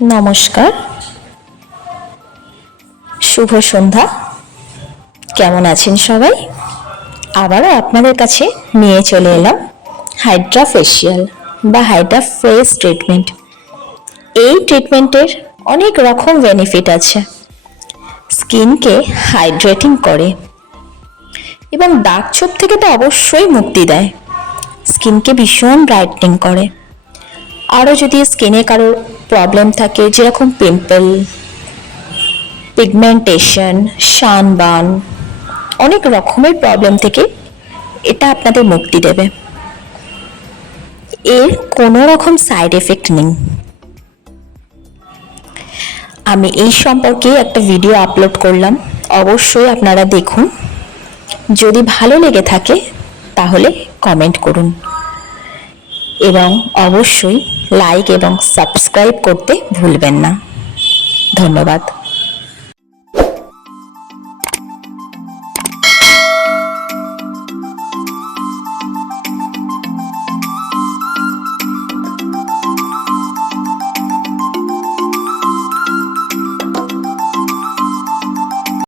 নমস্কার, শুভ সন্ধ্যা। কেমন আছেন সবাই? আবারও আপনাদের কাছে নিয়ে চলে এলাম হাইড্রা ফেসিয়াল বা হাইড্রা ফেস ট্রিটমেন্ট। এই ট্রিটমেন্টের অনেক রকম বেনিফিট আছে। স্কিনকে হাইড্রেটিং করে এবং দাগ ছোপ থেকে তো অবশ্যই মুক্তি দেয়। স্কিনকে ভীষণ ব্রাইটনিং করে। আরও যদি স্কিনে কারোর প্রবলেম থাকে, যেরকম পিম্পল, পিগমেন্টেশন, সানবার্ন, অনেক রকমের প্রবলেম থেকে এটা আপনাদের মুক্তি দেবে। এর কোনো রকম সাইড এফেক্ট নেই। আমি এই সম্পর্কে একটা ভিডিও আপলোড করলাম, অবশ্যই আপনারা দেখুন। যদি ভালো লেগে থাকে তাহলে কমেন্ট করুন এবং অবশ্যই লাইক এবং সাবস্ক্রাইব করতে ভুলবেন না। ধন্যবাদ।